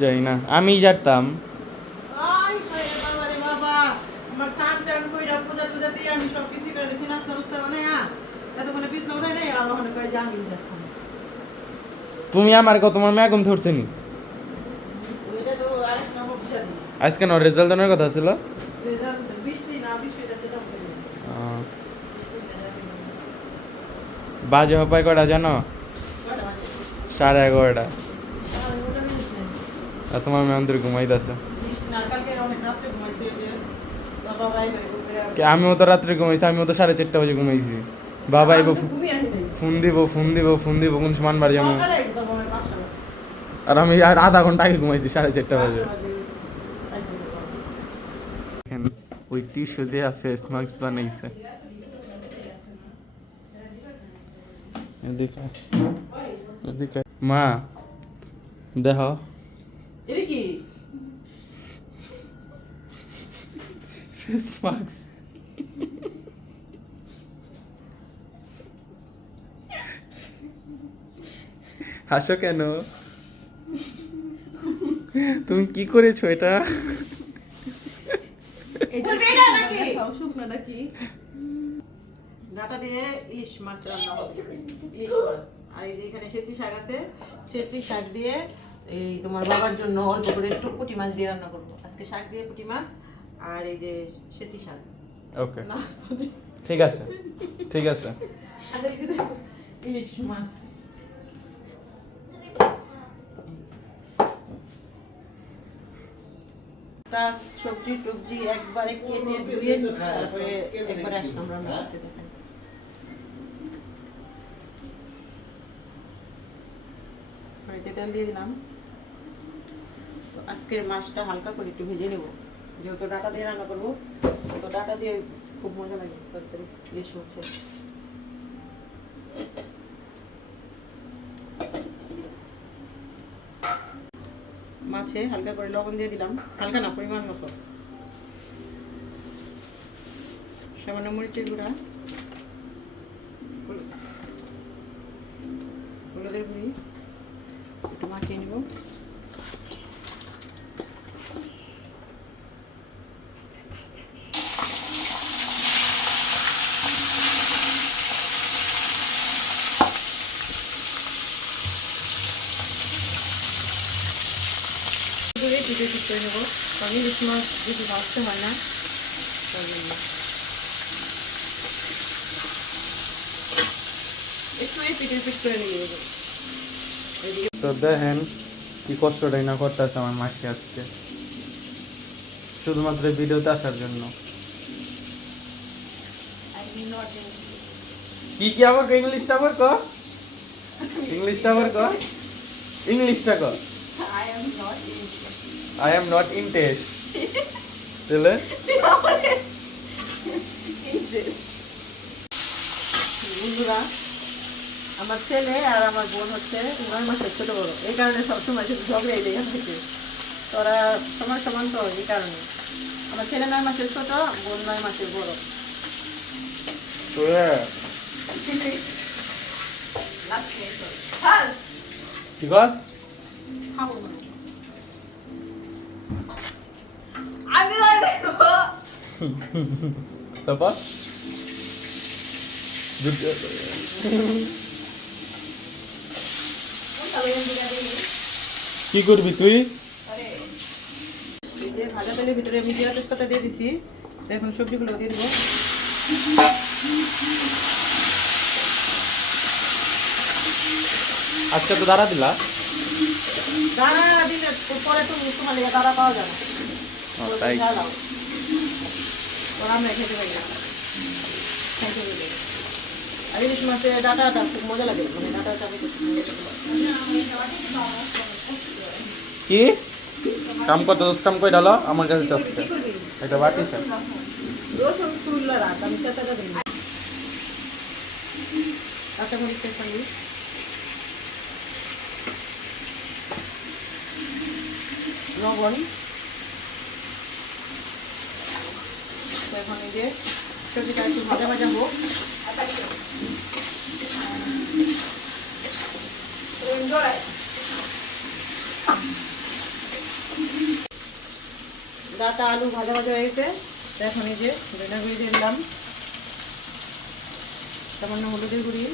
জানি না। আমি জানতাম। যাচ্ছি তুমি আমার কত তোমার মেয়ে ঘুম ধরছে নি? আজকে না রেজাল্ট দেওয়ার কথা ছিল? বাজে হপায় কটা জানো? সাড়ে এগারোটা আর ওটা মিলছে আর তোমার মেয়ে অন্তরে ঘুমাইতেছে বৃষ্টি না কালকে অনেক রাত্রে ঘুমাইছে যে বাবা ভাই ভাই কে আমিও তো রাত্রে ঘুমাইছি আমিও তো সাড়ে চারটা বাজে ঘুমাইছি বাবা নাই ফোন দিব ফোন দিব ফোন দিব কোন সমান বাড়ি যাব। আর আমি আর আধা ঘণ্টা আগে ঘুমাইছি সাড়ে চারটা বাজে ওই টিস্যু দেয়া ফেস মাস্ক বানাইছে মা দেহ এটা কি ফেস মাস্ক হাসো কেন? তুমি কি করেছ এটা? ডাটা দিয়ে ইলিশ মাছ রান্না হবে। ইলিশ মাছ। আর এই যে এখানে সেচি শাক আছে সেচি শাক দিয়ে এই তোমার বাবার জন্য অল্প করে একটু পুঁটি মাছ দিয়ে রান্না করব। আজকে শাক দিয়ে পুঁটি মাছ আর এই যে সেচি শাক। ওকে ঠিক আছে ঠিক আছে। আর এই যে ইলিশ মাছ। সবজি টবজি একবারে কেটে ধুয়ে তারপরে একবারে আসলাম রান্না করতে দেখেন কড়াইতে তেল দিয়ে দিলাম। তো আজকের মাছটা হালকা করে একটু ভেজে নেব। যেহেতু ডাটা দিয়ে রান্না করব, তো ডাটা দিয়ে খুব মজা লাগে তরকারি, বেশ হচ্ছে। মাছে হালকা করে লবণ দিয়ে দিলাম, হালকা না, পরিমাণ মতো। সামান্য মরিচের গুঁড়া হলুদ। হলুদের গুঁড়ি একটু মাখিয়ে নিব করে পিঠে পিট করে নেব কারণ ইলিশ মাছ যদি ভাজতে হয় না একটু এই পিঠে পিট করে নিয়ে দেবো তো দেখেন কি কষ্টটাই না করতেছে আমার মাসি আজকে। শুধুমাত্র ভিডিওতে আসার জন্য। কি কি আবার? ইংলিশটা আবার ক ইংলিশটা আবার ক ইংলিশটা ক I am not I am not interest তাহলে বন্ধুরা আমার ছেলে আর আমার বোন হচ্ছে নয় মাসের ছোট বড়। এই কারণে সবসময় শুধু ঝগড়াই লেগে থাকে। তোরা সমান সমান তো এই কারণে। আমার ছেলে নয় মাসের ছোট বোন নয় মাসের বড়। ঠিক আছে খাব না আমি তারপর? কি করবি তুই? এই ভাজা তেলের ভিতরে আমি জিরা তেজপাতা দিয়ে দিছি। তো এখন সবজিগুলো দিয়ে দিব। আজকে তো দাঁড়া দিলা। দানা দিলে পরে তো তোমার দানা পাওয়া যাবে। তাই। আর ইলিশ মাছের ডাটাটা খুব মজা লাগে মানে ডাটাটা। কি? কাম কত দোষ কাম কই ডালো আমার কাছে করবি? এটা বাটি স্যার কাঁচা মরিচের সঙ্গে। লবণ। যে সবজিটা একটু ভাজা ভাজা হোক। ডাটা আলু ভাজা ভাজা হয়েছে এখন এই যে ধনে গুঁড়ি দিয়ে দিলাম। সামান্য হলুদের গুঁড়ি।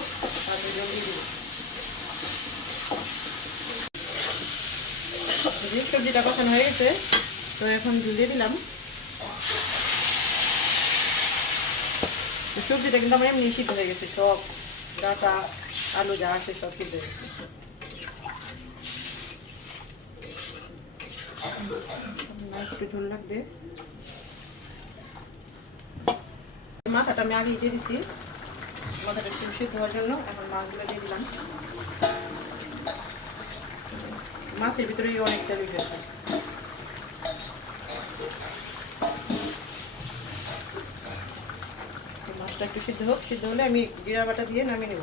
কষানো জল দিয়ে দেবো সবজিটা কষানো হয়ে গেছে, তো এখন জল দিলাম। সবজিটা কিন্তু আমার এমনি সিদ্ধ হয়ে গেছে সব ডাটা, আলু যা আছে সব সিদ্ধ হয়ে গেছে। মাথাটা আমি আগে দিয়ে দিছি। মাথাটা একটু সিদ্ধ হওয়ার জন্য এখন মাছগুলো দিয়ে দিলাম। মাছের ভিতরেই অনেক তেল উঠেছে তো মাছটা একটু সিদ্ধ হোক, সিদ্ধ হলে আমি জিরা বাটা দিয়ে নামিয়ে নেব।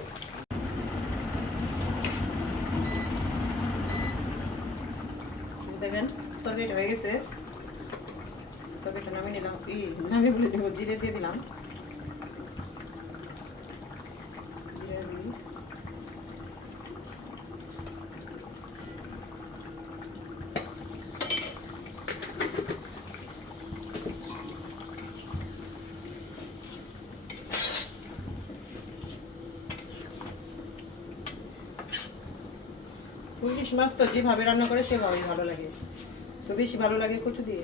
দেখেন, তরকারিটা হয়ে গেছে। তরকারিটা নামিয়ে নিলাম। ই নামিয়ে বলে দেবো, জিরে দিয়ে দিলাম জিরে দিই। ইলিশ মাছ তো যেভাবে রান্না করে সেভাবেই ভালো লাগে। তো বেশি ভালো লাগে কচু দিয়ে।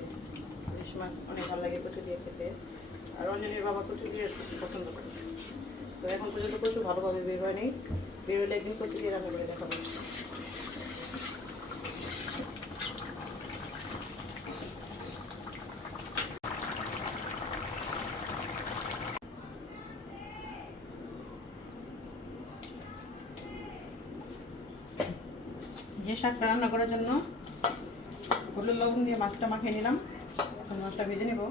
ইলিশ মাছ অনেক ভালো লাগে কচু দিয়ে খেতে। আর অঞ্জনের বাবা কচু দিয়ে পছন্দ করে। তো এখন পর্যন্ত কচু ভালোভাবে বের হয়নি। বের হলে একদিন কচু দিয়ে রান্না করে দেখাবো। যে শাকটা রান্না করার জন্য হলুদ লবণ দিয়ে মাছটা মাখিয়ে নিলাম। এখন মাছটা ভেজে নেব।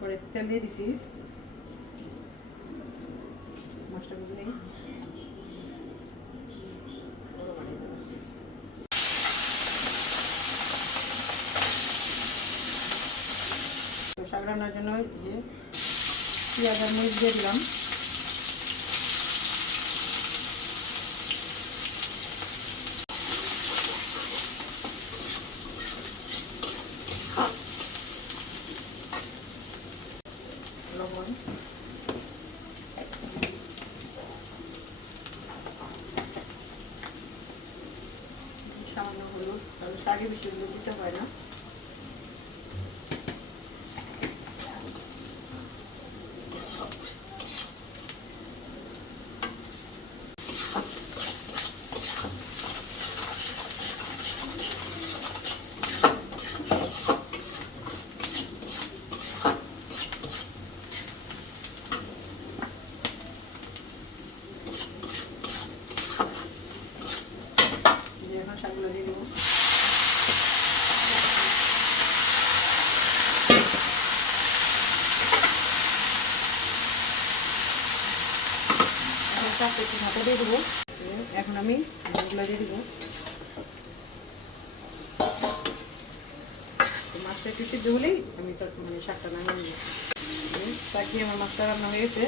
করে তেল দিয়ে দিছি। মাছটা নেই। শাক রান্নার জন্য যে পেঁয়াজ আর মরিচ দিয়ে দিলাম লবণ সামান্য হলুদ শাকে বেশি দিতে হয় না দিয়ে এখন শাকগুলো দিয়ে দেবো এখন শাকটা একটু ঢাকা দিয়ে দেবো এখন আমি ঝোলগুলো দিয়ে দেবো তো মাছটা একটু আমি তো মানে শাকটা নামিয়ে নেব এই শাক আমার মাছটা রান্না হয়ে গেছে।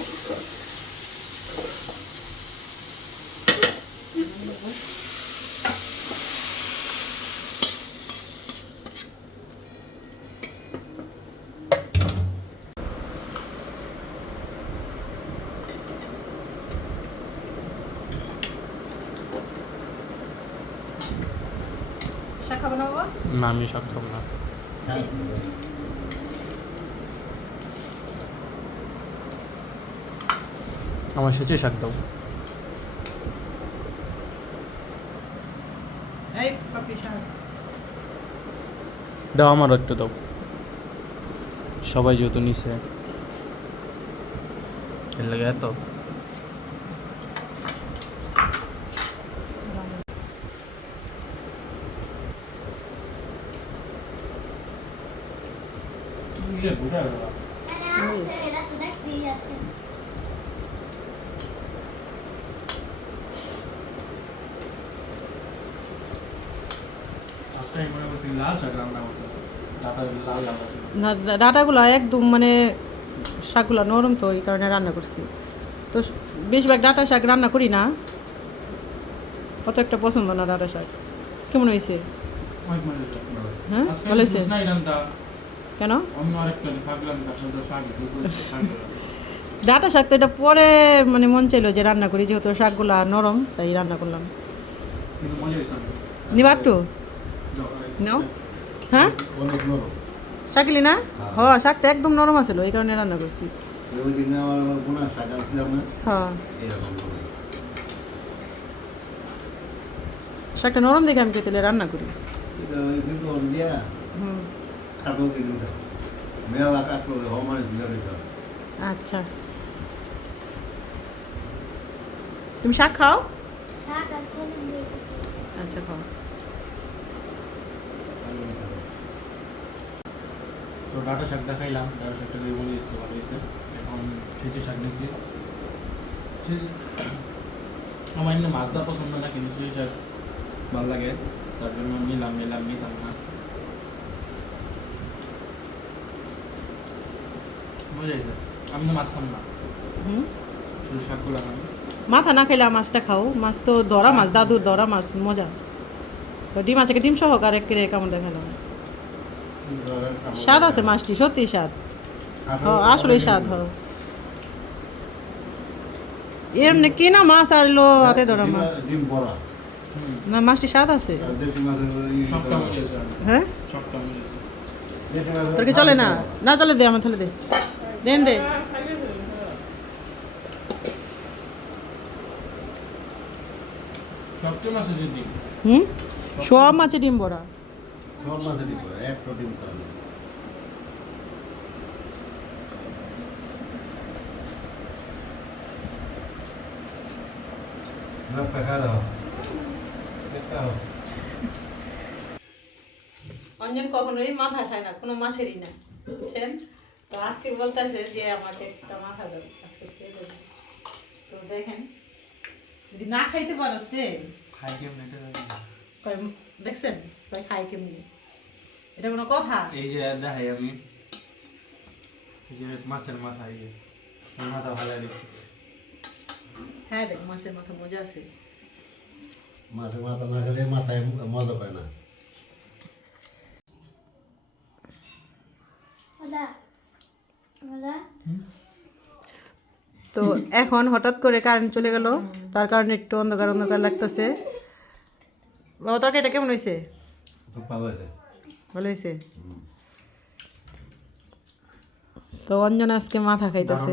খাব না বাবা? না, আমি সব খাব না। আমার সেচে শাক দাও। দাও আমারও একটু দাও। সবাই যেহেতু নিছে। এর লাগে এত দিয়ে ঘুরে গেল আজকে আমি মনে করছি লাল শাক রান্না করতেছে ডাটা লাল লাল আছে না ডাটাগুলো একদম মানে শাকগুলো নরম তো এই কারণে রান্না করছি। তো বেশিরভাগ ডাটা শাক রান্না করি না। অত একটা পছন্দ না ডাটা শাক। কেমন হয়েছে? হ্যাঁ? ভালো হয়েছে? কেন? ডাটা শাক তো এটা পরে মানে মন চাইলো যে রান্না করি যেহেতু শাকগুলো নরম তাই রান্না করলাম। নিবা একটু নাও। হ্যাঁ? শাকিলি না? হ্যাঁ। শাকটা একদম নরম আছিল এই কারণে রান্না করছি। হ্যাঁ। শাকটা নরম দেখে আমি কেতেলে রান্না করি। দিলে আচ্ছা। তুমি শাক খাও? আচ্ছা খাও। তো ডাটা শাক দেখাইলাম ডাটা শাকটা দিয়ে বলে দিয়েছিল ভালো হয়েছে এখন সেচে শাক নিয়েছি। আমার এমনি মাছ দেওয়া পছন্দ না কিন্তু সেই শাক ভালো লাগে। তার জন্য নিলাম নিলাম নিতাম না। মজা আমি তো মাছ খাম না। হুম? শুধু শাকগুলো খাম মাথা না খাইলে মাছটা খাও। মাছ তো ধরা মাছ দাদুর ধরা মাছ মজা। ডিম আছে ডিম সহকারে কেমন দেখালাম স্বাদ আছে মাছটি সত্যি স্বাদ হ আসলে স্বাদ হ এমনি কিনা মাছ আর লো হাতে ধরা মাছ। না মাছটি স্বাদ আছে। মাছের হয়েছে হ্যাঁ? মাছের তোর কি চলে না? না চলে দে আমার তাহলে দে। দেন দে। মাছের হুম? সব মাছে ডিম বড়া। সব মাছের ডিম বড়া ডিম ছাড়া না। না পেখা দাও। অঞ্জন কখনোই মাথা খায় না কোনো মাছেরই না বুঝছেন? তো আজকে বলতেছে যে আমাকে একটা মাথা দেবে আজকে খেয়ে দেবে। তো দেখেন যদি না খাইতে পারো সে খাই কেমন দেখছেন? খাই কেমনি? এটা কোনো কথা? এই যে দেখাই আমি। এই যে মাছের মাথা এই মাথা ভালো দিচ্ছি হ্যাঁ দেখ মাছের মাথা মজা আছে। মাছের মাথা না খেলে মাথায় মজা পায় না। তো এখন হঠাৎ করে কারেন্ট চলে গেল তার কারণে একটু অন্ধকার অন্ধকার লাগতেছে। বাবা তোকে এটা কেমন হয়েছে। ভালো হয়েছে? তো অঞ্জন আজকে মাথা খাইতেছে।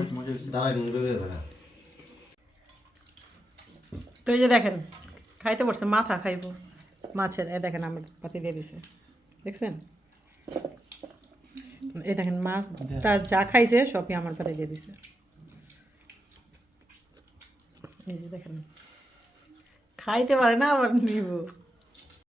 তো এই যে দেখেন খাইতে পড়ছে মাথা খাইব। মাছের এ দেখেন আমার পাতি দিয়ে দিছে। দেখছেন? এই দেখেন মাছ তার যা খাইছে সবই আমার পাতে দিয়ে দিছে। এই যে দেখেন। খাইতে পারে না আবার নিব।